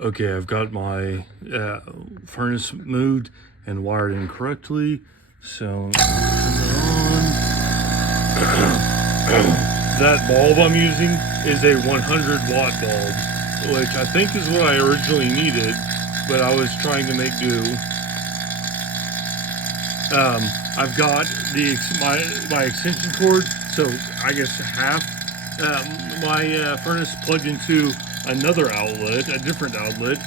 Okay, I've got my furnace moved and wired in correctly. So turn it on. That bulb I'm using is a 100-watt bulb, which I think is what I originally needed, but I was trying to make do. I've got my extension cord, so I guess half my furnace plugged into another outlet, a different outlet,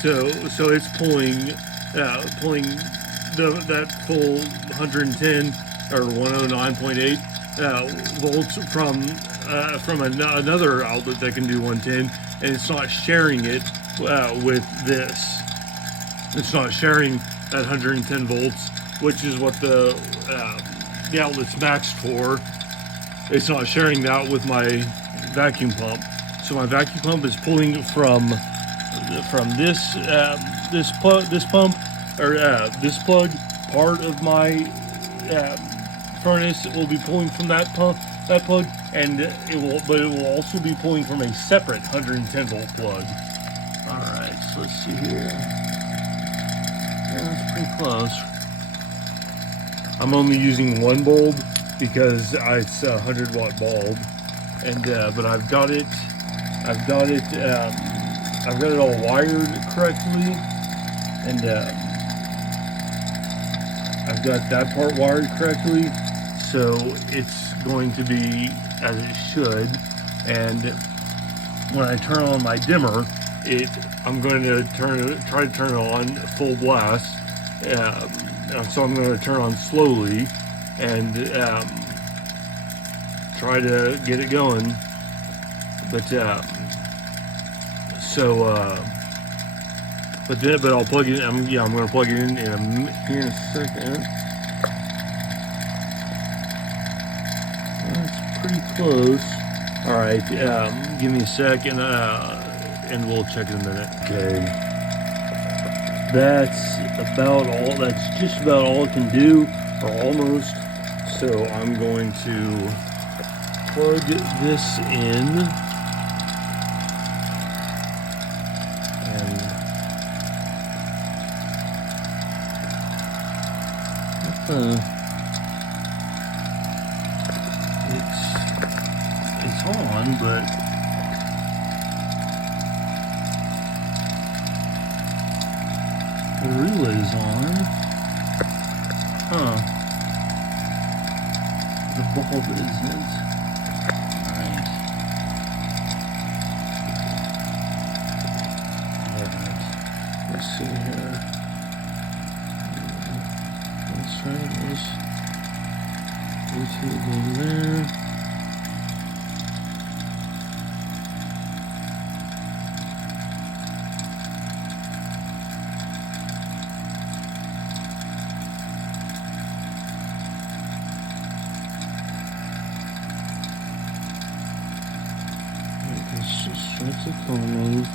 so it's pulling that full 110 or 109.8 volts from another outlet that can do 110, and it's not sharing it with this. It's not sharing that 110 volts, which is what the outlet's matched for. It's not sharing that with my vacuum pump. So my vacuum pump is pulling from this pump, or this plug. Part of my furnace will be pulling from that plug, and it will also be pulling from a separate 110 volt plug. All right, so let's see here. Yeah, that's pretty close. I'm only using one bulb because it's a 100-watt bulb, and but I've got it all wired correctly, and I've got that part wired correctly, so it's going to be as it should. And when I turn on my dimmer, I'm going to try to turn it on full blast. So I'm going to turn on slowly and try to get it going. But I'll plug it in. I'm going to plug it in here in a second. That's pretty close. All right, give me a second, and we'll check in a minute. Okay, that's just about all it can do, or almost. So I'm going to plug this in. It's on, but the relay's on. Huh. The bulb isn't. Alright. Let's see here. Let's try this. YouTube in there. It's just starts it coming.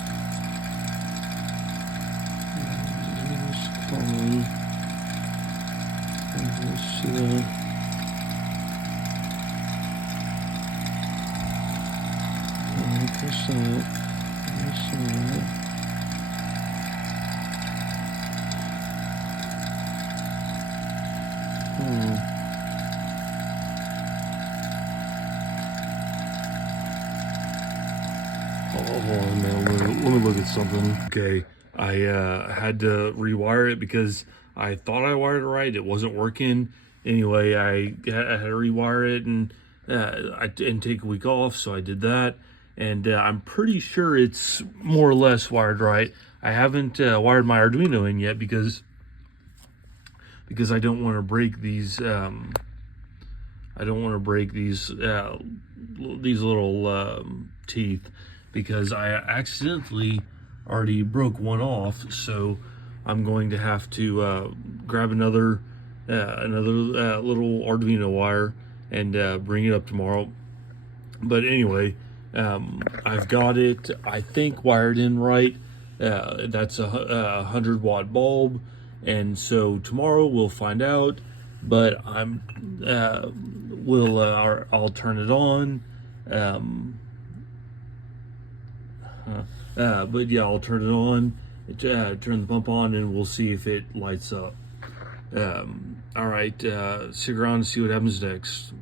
It's coming. Let's see that. Percent. Hold on, man. Let me look at something. Okay, I had to rewire it because I thought I wired it right. It wasn't working. Anyway, I had to rewire it, and I didn't take a week off, so I did that. And I'm pretty sure it's more or less wired right. I haven't wired my Arduino in yet because I don't want to break these. I don't want to break these little teeth, because I accidentally already broke one off. So I'm going to have to grab another little Arduino wire and bring it up tomorrow. But anyway. I've got it, I think, wired in right. That's a 100-watt bulb, and so tomorrow we'll find out. But I'll turn it on. But yeah, I'll turn it on, turn the pump on, and we'll see if it lights up. All right, stick around to see what happens next.